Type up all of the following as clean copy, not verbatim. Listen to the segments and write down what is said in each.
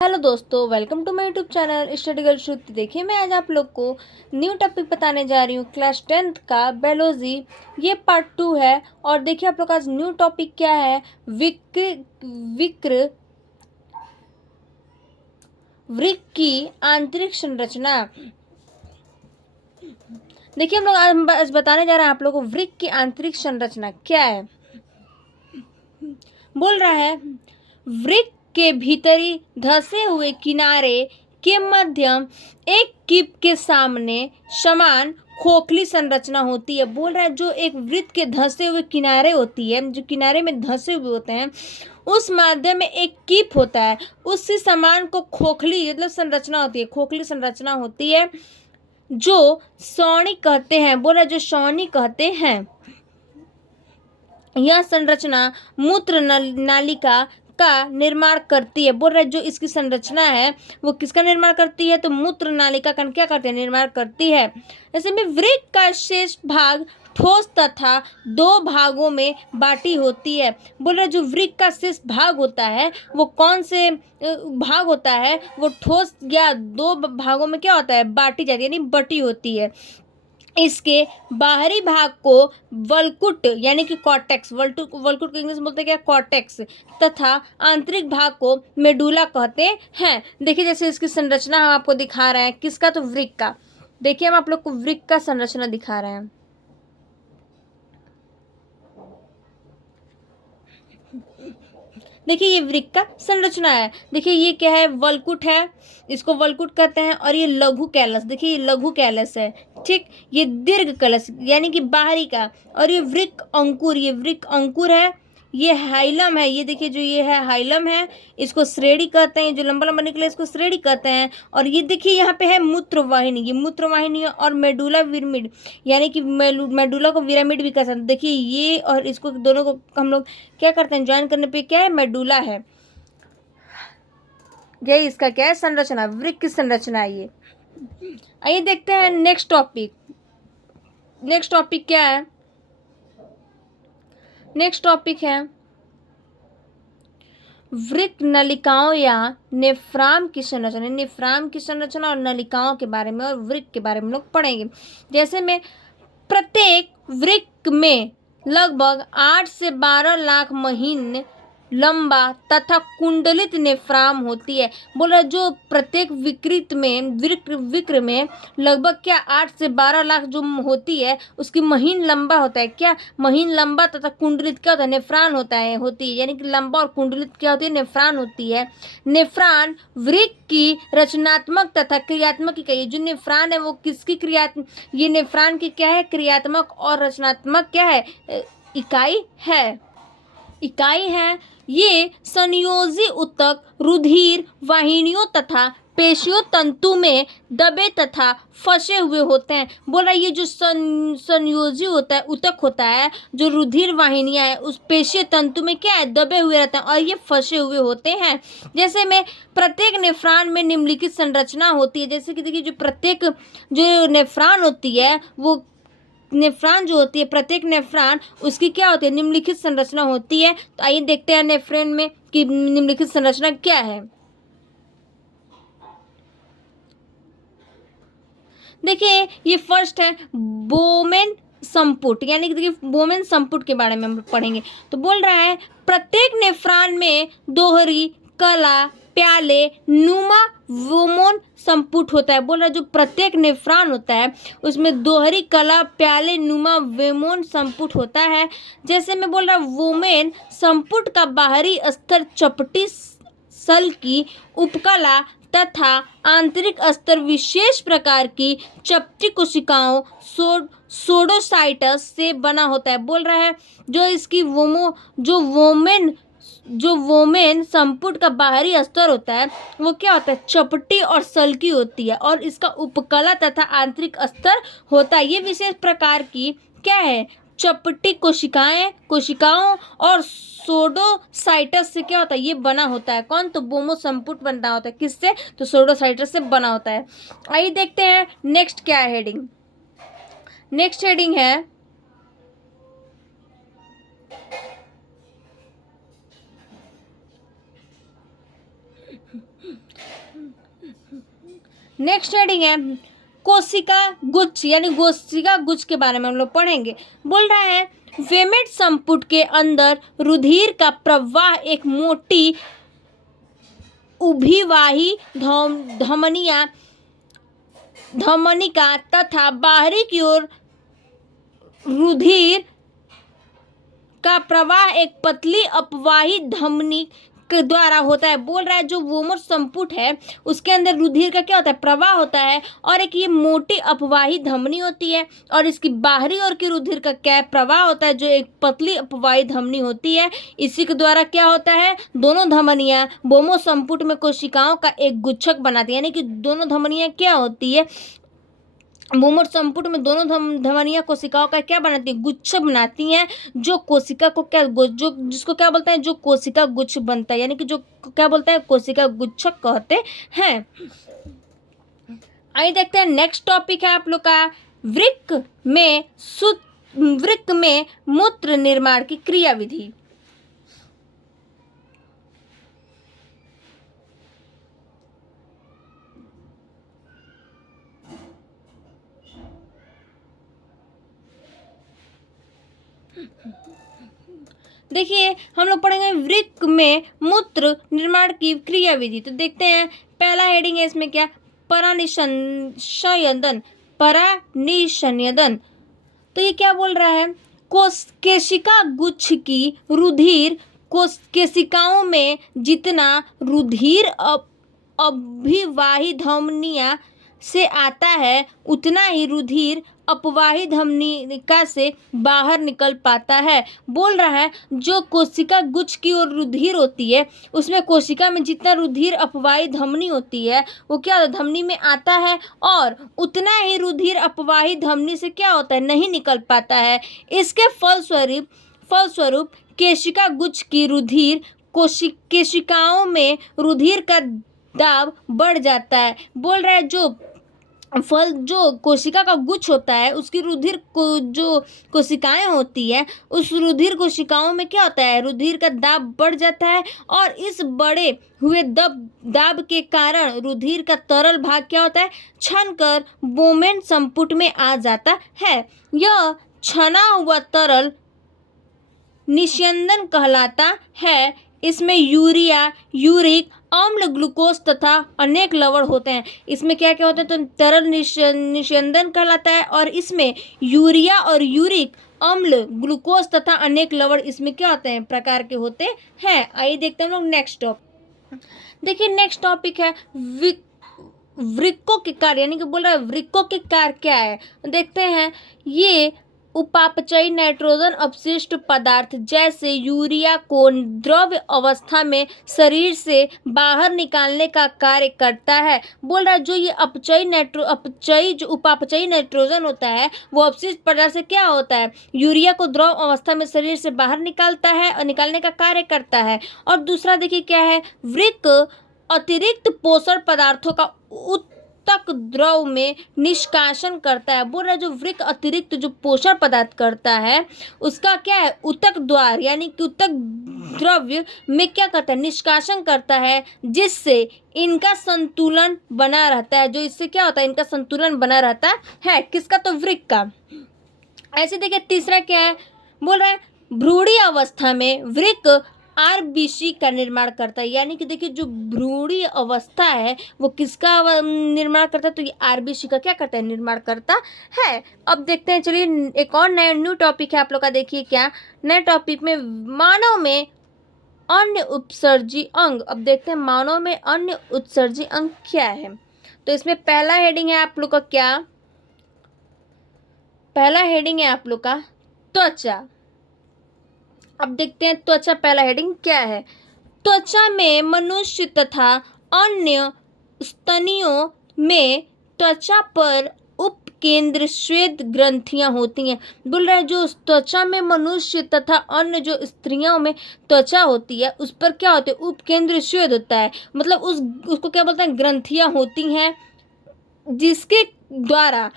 Hello दोस्तों, welcome to my YouTube channel study girl Shruti. देखिए, मैं आज आप लोग को न्यू टॉपिक बताने जा रही हूँ क्लास 10th का बायोलॉजी। ये पार्ट 2 है। और देखिए आप लोग का आज न्यू टॉपिक क्या है। विक्र वृक्क की आंतरिक संरचना। देखिए हम लोग आज बताने जा रहे हैं आप लोग को वृक्क की आंतरिक संरचना क्या है। बोल रहा है वृक्क के भीतरी धसे हुए किनारे के मध्यम एक कीप के सामने समान खोखली संरचना होती है। बोल रहा है जो एक वृत्त के धसे हुए किनारे होती है, जो किनारे में धसे हुए होते हैं, उस माध्यम में एक कीप होता है। उसी समान को खोखली मतलब संरचना होती है, खोखली संरचना होती है जो सौणी कहते हैं। बोल रहा है जो सौणी कहते हैं। यह संरचना मूत्र नालिका का निर्माण करती है। बोल रहे जो इसकी संरचना है वो किसका निर्माण करती है, तो मूत्र नालिका का क्या करते हैं, निर्माण करती है। ऐसे में वृक्क का शेष भाग ठोस तथा दो भागों में बाटी होती है। बोल रहे जो वृक्क का शेष भाग होता है वो कौन से भाग होता है, वो ठोस या दो भागों में क्या होता है, बाटी जाती है, यानी बटी होती है। इसके बाहरी भाग को वल्कुट यानी कि कॉर्टेक्स, वल्कुट को इंग्लिश में बोलते हैं क्या, कॉर्टेक्स, तथा आंतरिक भाग को मेडुला कहते हैं। देखिए जैसे इसकी संरचना हम आपको दिखा रहे हैं, किसका, तो वृक्क का। देखिए हम आप लोग को वृक्क का संरचना दिखा रहे हैं। देखिए ये वृक्क का संरचना है। देखिए ये क्या है, वल्कुट है, इसको वल्कुट कहते हैं। और ये लघु कैलस, देखिए ये लघु कैलस है, ठीक। ये दीर्घ कलश यानी कि बाहरी का। और ये वृक्क अंकुर, ये वृक्क अंकुर है। ये हाइलम है, ये देखिए जो ये है हाइलम है, इसको श्रेणी कहते हैं। जो लंबा लंबा निकले इसको श्रेणी कहते हैं। और ये देखिए यहाँ पे है मूत्रवाहिनी, ये मूत्रवाहिनी है। और मेडुला विरामिड यानी कि मेडुला को विरामिड भी कह सकते हैं। देखिए ये और इसको दोनों को हम लोग क्या करते हैं, ज्वाइन करने पे क्या है, मेडुला है। ये इसका क्या है, संरचना, वृक्क की संरचना है ये। आइए देखते हैं नेक्स्ट टॉपिक। नेक्स्ट टॉपिक क्या है, नेक्स्ट टॉपिक है वृक्क नलिकाओं या नेफ्रॉन की संरचना। नेफ्रॉन की संरचना और नलिकाओं के बारे में और वृक्क के बारे में लोग पढ़ेंगे। जैसे में प्रत्येक वृक्क में लगभग 8 से 12 लाख महीन लंबा तथा कुंडलित नेफ्रॉन होती है। बोला जो प्रत्येक विकृत में विक्र में लगभग क्या 8 से 12 लाख जो होती है उसकी महीन लंबा होता है। क्या महीन लंबा तथा कुंडलित क्या होता है, नेफ्रॉन होता है, होती है, यानी कि लंबा और कुंडलित क्या होती है, नेफ्रॉन होती है। नेफ्रॉन वृक्क की रचनात्मक तथा क्रियात्मक इकाई। जो नेफ्रॉन है वो किसकी ये नेफ्रॉन की क्या है, क्रियात्मक और रचनात्मक क्या है, इकाई है। ये संयोजी ऊतक रुधिर वाहिनियों तथा पेशियों तंतु में दबे तथा फंसे हुए होते हैं। बोल रहा है ये जो संयोजी होता है, ऊतक होता है, जो रुधिर वाहिनियां है उस पेशीय तंतु में क्या है, दबे हुए रहते हैं और ये फंसे हुए होते हैं। जैसे में प्रत्येक नेफ्रॉन में निम्नलिखित संरचना होती है। जैसे कि देखिए जो प्रत्येक जो नेफ्रॉन होती है वो नेफ्रॉन जो होती है, प्रत्येक नेफ्रॉन उसकी क्या होती है, निम्नलिखित संरचना होती है। तो आइए देखते हैं नेफ्रॉन में कि निम्नलिखित संरचना क्या है। देखिए ये फर्स्ट है बोमेन संपुट, यानी कि देखिए बोमेन संपुट के बारे में हम पढ़ेंगे। तो बोल रहा है प्रत्येक नेफ्रॉन में दोहरी कला प्याले नुमा वोमोन संपुट होता है। बोल रहा है जो प्रत्येक नेफ्रॉन होता है उसमें दोहरी कला प्याले नुमा वेमोन संपुट होता है। जैसे मैं बोल रहा वोमेन संपुट का बाहरी स्तर चपटी सल की उपकला तथा आंतरिक स्तर विशेष प्रकार की चपटी कोशिकाओं सोडोसाइटस से बना होता है। बोल रहा है जो इसकी वोमेन संपुट का बाहरी स्तर होता है वो क्या होता है, चपटी और सल्की होती है। और इसका उपकला तथा आंतरिक स्तर होता है। ये विशेष प्रकार की क्या है, चपटी कोशिकाओं और सोडोसाइटस से क्या होता है, ये बना होता है। कौन, तो बोमो संपुट बनता होता है किससे, तो सोडोसाइटस से बना होता है। आइए देखते हैं नेक्स्ट क्या है हेडिंग। नेक्स्ट हेडिंग है नेक्स्ट हेडिंग है कोशिका गुच्छ यानी कोशिका गुच्छ के बारे में हम लोग पढ़ेंगे। बोल रहा है वेमेट संपुट के अंदर रुधिर का प्रवाह एक मोटी उभीवाही धमनिका तथा बाहरी की ओर रुधिर का प्रवाह एक पतली अपवाही धमनी के द्वारा होता है। बोल रहा है जो वोमर संपुट है उसके अंदर रुधिर का क्या होता है, प्रवाह होता है, और एक ये मोटी अपवाही धमनी होती है, और इसकी बाहरी ओर की रुधिर का क्या प्रवाह होता है जो एक पतली अपवाही धमनी होती है। इसी के द्वारा क्या होता है, दोनों धमनियां वोमर संपुट में कोशिकाओं का एक गुच्छक बनाती है। यानी कि दोनों धमनियां क्या होती है, वोमर संपुट में दोनों धमनियां कोशिकाओं का क्या बनाती है, गुच्छ बनाती हैं, जो कोशिका को क्या जो जिसको क्या बोलते हैं, जो कोशिका गुच्छ बनता है, यानी कि जो क्या बोलते हैं, कोशिका गुच्छक कहते हैं। आइए देखते हैं नेक्स्ट टॉपिक है आप लोग का वृक्क में मूत्र निर्माण की क्रियाविधि। देखिए हम लोग पढ़ेंगे वृक्क में मूत्र निर्माण की क्रियाविधि। तो देखते हैं पहला हेडिंग है इसमें क्या, परानिषंयदन। तो ये क्या बोल रहा है, केशिका गुच्छ की रुधिर केशिकाओं में जितना रुधिर अभिवाही धमनिया से आता है उतना ही रुधिर अपवाही धमनिका से बाहर निकल पाता है। बोल रहा है जो कोशिका गुच्छ की ओर रुधिर होती है उसमें कोशिका में जितना रुधिर अपवाही धमनी होती है वो क्या धमनी में आता है, और उतना ही रुधिर अपवाही धमनी से क्या होता है, नहीं निकल पाता है। इसके फलस्वरूप केशिका गुच्छ की रुधिर केशिकाओं में रुधिर का दाब बढ़ जाता है। बोल रहा है जो कोशिका का गुच्छ होता है उसकी रुधिर को जो कोशिकाएं होती है उस रुधिर कोशिकाओं में क्या होता है, रुधिर का दाब बढ़ जाता है, और इस बढ़े हुए दाब के कारण रुधिर का तरल भाग क्या होता है, छन कर वोमेन संपुट में आ जाता है। यह छना हुआ तरल निस्यंदन कहलाता है। इसमें यूरिया, यूरिक अम्ल, ग्लूकोज तथा अनेक लवण होते हैं। इसमें क्या क्या होते हैं, तो तरल निस्यंदन कहलाता है, और इसमें यूरिया और यूरिक अम्ल, ग्लूकोज तथा अनेक लवण इसमें क्या होते हैं, प्रकार के होते हैं। आइए देखते हैं हम लोग नेक्स्ट टॉपिक। देखिए नेक्स्ट टॉपिक है वृक्कों के कार्य, यानी कि बोल रहा है वृक्कों के कार्य क्या है। देखते हैं ये उपापचयी नाइट्रोजन अपशिष्ट पदार्थ जैसे यूरिया को द्रव अवस्था में शरीर से बाहर निकालने का कार्य करता है। बोल रहा है जो ये उपापचयी नाइट्रोजन होता है वो अपशिष्ट पदार्थ से क्या होता है, यूरिया को द्रव अवस्था में शरीर से बाहर निकालता है और निकालने का कार्य करता है। और दूसरा देखिए क्या है, वृक्क अतिरिक्त पोषण पदार्थों का ऊतक द्रव में निष्कासन करता है। बोल रहा है जो वृक्क अतिरिक्त जो पोषण पदार्थ करता है उसका क्या है, ऊतक द्वार यानी कि ऊतक द्रव्य में क्या करता है, निष्कासन करता है, जिससे इनका संतुलन बना रहता है। जो इससे क्या होता है, इनका संतुलन बना रहता है। किसका, तो वृक्क का। ऐसे देखिए तीसरा क्या है, बोल रहा है भ्रूणी अवस्था में वृक्क आरबीसी का निर्माण करता है। यानी कि देखिए जो भ्रूणी अवस्था है वो किसका निर्माण करता है, तो ये आरबीसी का क्या करता है, निर्माण करता है। अब देखते हैं, चलिए एक और नया न्यू टॉपिक है आप लोग का। देखिए क्या नया टॉपिक में मानव में अन्य उत्सर्जी अंग। अब देखते हैं मानव में अन्य उत्सर्जी अंग क्या है। तो इसमें पहला हेडिंग है आप लोग का क्या, पहला हेडिंग है आप लोग का त्वचा। अब देखते हैं त्वचा पहला हेडिंग क्या है। त्वचा में मनुष्य तथा अन्य स्तनियों में त्वचा पर उपकेंद्र श्वेत ग्रंथियां होती हैं। बोल रहा है जो त्वचा में मनुष्य तथा अन्य जो स्त्रियों में त्वचा होती है उस पर क्या होते है, उपकेंद्र श्वेत होता है। मतलब उसको क्या बोलते हैं, ग्रंथियां होती हैं, जिसके द्वारा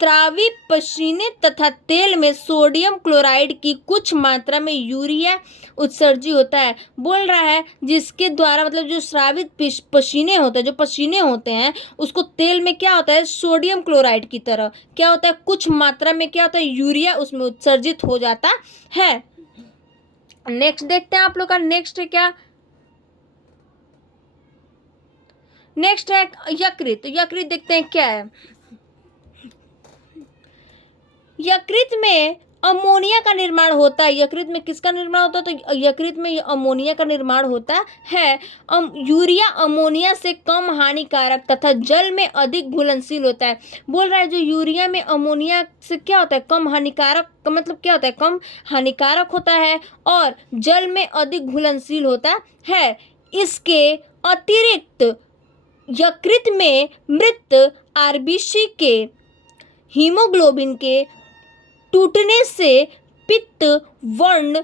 स्रावी पसीने तथा तेल में सोडियम क्लोराइड की कुछ मात्रा में यूरिया उत्सर्जित होता है। बोल रहा है जिसके द्वारा मतलब जो स्रावित पसीने होते हैं, जो पसीने होते हैं, उसको तेल में क्या होता है, सोडियम क्लोराइड की तरह क्या होता है, कुछ मात्रा में क्या होता है, यूरिया उसमें उत्सर्जित हो जाता है। नेक्स्ट देखते हैं आप लोग का नेक्स्ट है क्या, नेक्स्ट है यकृत। यकृत देखते हैं क्या है। यकृत में अमोनिया का निर्माण होता है। यकृत में किसका निर्माण होता है, तो यकृत में अमोनिया का निर्माण होता है। यूरिया अमोनिया से कम हानिकारक तथा जल में अधिक घुलनशील होता है। बोल रहा है जो यूरिया में अमोनिया से क्या होता है, कम हानिकारक, मतलब क्या होता है, कम हानिकारक होता है और जल में अधिक घुलनशील होता है। इसके अतिरिक्त यकृत में मृत आरबीसी के हीमोग्लोबिन के टूटने से पित्त वर्ण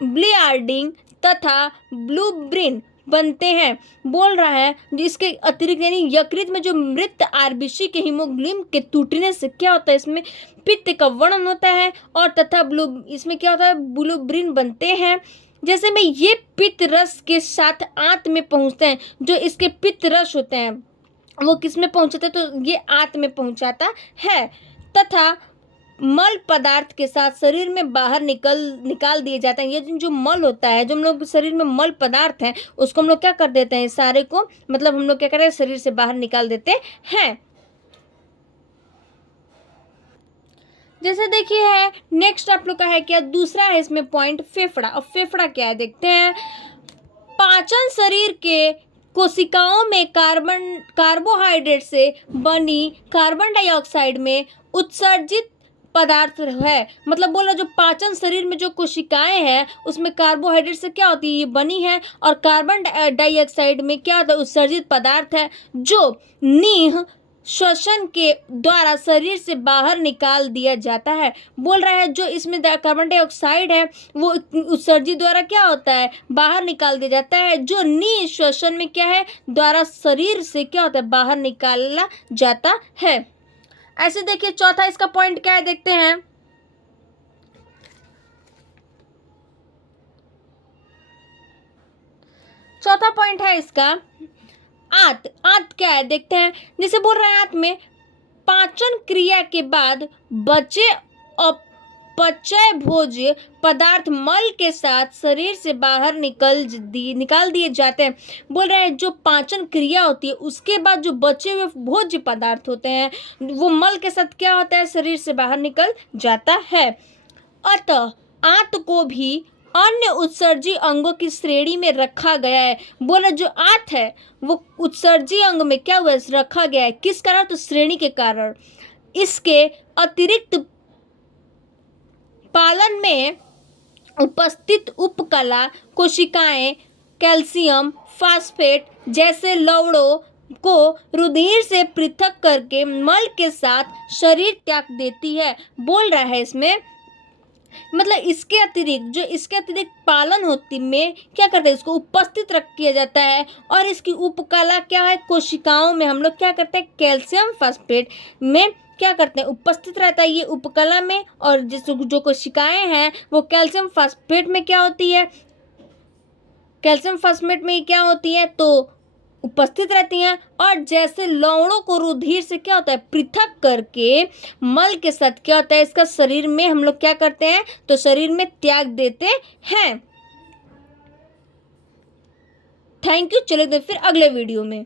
ब्लीआर्डिंग तथा ब्लूब्रिन बनते हैं। बोल रहा है जिसके अतिरिक्त यानी यकृत में जो मृत आरबीसी के हीमोग्लोबिन के टूटने से क्या होता है, इसमें पित्त का वर्णन होता है और तथा इसमें क्या होता है, ब्लूब्रिन बनते हैं। जैसे में ये पित्त रस के साथ आंत में पहुंचते हैं। जो इसके पित्त रस होते हैं वो किस में पहुंचाते हैं, तो ये आंत में पहुंचाता है तथा मल पदार्थ के साथ शरीर में बाहर निकाल दिए जाते हैं। ये जो मल होता है, जो हम लोग शरीर में मल पदार्थ है, उसको हम लोग क्या कर देते हैं, सारे को मतलब हम लोग क्या करते हैं, शरीर से बाहर निकाल देते हैं। जैसे देखिए है नेक्स्ट आप लोग का है क्या, दूसरा है इसमें पॉइंट फेफड़ा। अब फेफड़ा क्या है देखते हैं। पाचन शरीर के कोशिकाओं में कार्बोहाइड्रेट से बनी कार्बन डाइऑक्साइड में उत्सर्जित पदार्थ है। मतलब बोला जो पाचन शरीर में जो कोशिकाएं हैं उसमें कार्बोहाइड्रेट से क्या होती है, ये बनी है और कार्बन डाइऑक्साइड में क्या होता है, उत्सर्जित पदार्थ है जो नीह श्वसन के द्वारा शरीर से बाहर निकाल दिया जाता है। बोल रहा है जो इसमें कार्बन डाइऑक्साइड है वो उत्सर्जित द्वारा क्या होता है, बाहर निकाल दिया जाता है, जो निःश्वसन में क्या है, द्वारा शरीर से क्या होता है, बाहर निकाला जाता है। ऐसे देखिए चौथा इसका पॉइंट क्या है देखते हैं। चौथा पॉइंट है इसका आंत। आंत क्या है देखते हैं। जैसे बोल रहे हैं आंत में पाचन क्रिया के बाद बचे अपचय भोज्य पदार्थ मल के साथ शरीर से बाहर निकाल दिए जाते हैं। बोल रहे हैं जो पाचन क्रिया होती है उसके बाद जो बचे हुए भोज्य पदार्थ होते हैं वो मल के साथ क्या होता है, शरीर से बाहर निकल जाता है। अतः आंत को भी अन्य उत्सर्जी अंगों की श्रेणी में रखा गया है। बोला जो आंत है वो उत्सर्जी अंग में क्या हुआ, रखा गया है। किस कारण, तो श्रेणी के कारण। इसके अतिरिक्त पालन में उपस्थित उपकला कोशिकाएं कैल्शियम फास्फेट जैसे लवणों को रुधिर से पृथक करके मल के साथ शरीर त्याग देती है। बोल रहा है इसमें मतलब इसके अतिरिक्त पालन होती में क्या करते हैं, इसको उपस्थित रख किया जाता है और इसकी उपकला क्या है, कोशिकाओं में हम लोग क्या करते हैं, कैल्शियम फास्फेट में क्या करते हैं, उपस्थित रहता है ये उपकला में। और जो कोशिकाएं हैं वो कैल्शियम फास्फेट में क्या होती है, कैल्शियम फास्फेट में क्या होती है, तो उपस्थित रहती हैं। और जैसे लवणों को रुधिर से क्या होता है, पृथक करके मल के साथ क्या होता है, इसका शरीर में हम लोग क्या करते हैं, तो शरीर में त्याग देते हैं। Thank you. चलो फिर अगले वीडियो में।